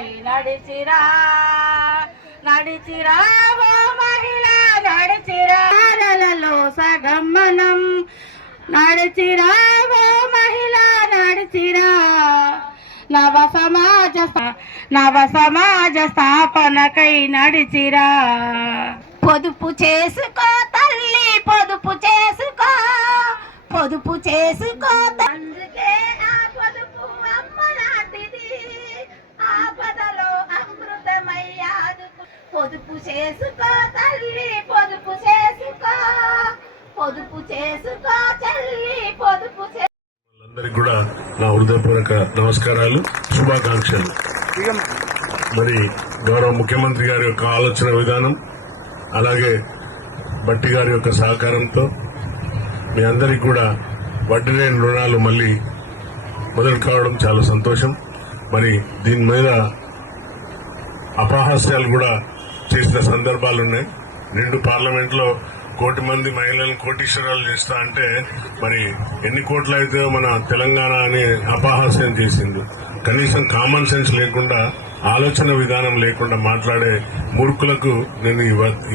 పనకై నడిచిరా నడిచిరా ఓ మహిళ నడిచిరా లలో సగం మనం నడిచిరా ఓ మహిళ నడిచిరా నవ సమాజ స్థాపనకై నడిచిరా పొదుపు చేసుకో తల్లి పొదుపు చేసుకో పొదుపు చేసుకో అందుకే ఆ పొదుపు అమ్మలాంటిది ఆపదలో అమృతమయ్యాదు పొదుపు చేసుకో తల్లి పొదుపు చేసుకో పొదుపు చేసుకో తల్లి పొదుపు అందరికి కూడా నా హృదయపూర్వక నమస్కారాలు, శుభాకాంక్షలు. మరి గౌరవ ముఖ్యమంత్రి గారి యొక్క ఆలోచన విధానం, అలాగే బట్టి గారి యొక్క సహకారంతో మీ అందరికి కూడా వడ్డీ లేని రుణాలు మళ్లీ మొదలు కావడం చాలా సంతోషం. మరి దీని మీద అపహాస్యాలు కూడా చేసిన సందర్భాలున్నాయి. నిండు పార్లమెంట్ లో 1 కోటి మంది మహిళలను కోటీశ్వరాలు చేస్తా అంటే మరి ఎన్ని కోట్లు అయితే మన తెలంగాణ అని అపహాస్యం చేసింది. కనీసం కామన్ సెన్స్ లేకుండా, ఆలోచన విధానం లేకుండా మాట్లాడే మూర్ఖులకు నేను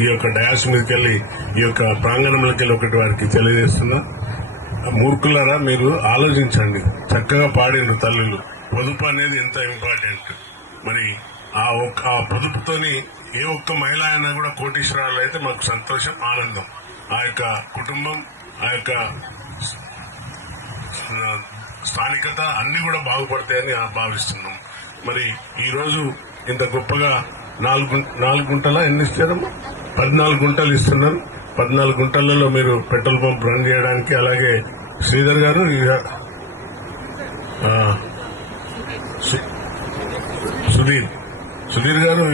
ఈ యొక్క డయాస్ మీదకెళ్లి ఈ యొక్క ప్రాంగణంలోకి వెళ్ళి ఒకటి వారికి తెలియజేస్తున్నా. మూర్ఖులారా, మీరు ఆలోచించండి. చక్కగా పాడిండ్రు తల్లులు. పొదుపు అనేది ఎంత ఇంపార్టెంట్. మరి ఆ పొదుపుతోని ఏ ఒక్క మహిళ అయినా కూడా కోటీశ్వరాలు అయితే మాకు సంతోషం, ఆనందం. ఆ యొక్క కుటుంబం, ఆ యొక్క స్థానికత అన్ని కూడా బాగుపడతాయని భావిస్తున్నాం. మరి ఈ రోజు ఇంత గొప్పగా 4 గుంటల ఎన్ని ఇస్తారమ్మా? 14 గుంటలు ఇస్తున్నారు. 14 గుంటలలో మీరు పెట్రోల్ పంప్ రన్ చేయడానికి. అలాగే శ్రీధర్ గారు, సుధీర్ గారు,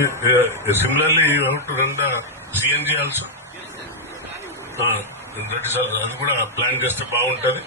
similarly you have to run the CNG also. అది కూడా ప్లాన్ చేస్తే బాగుంటది.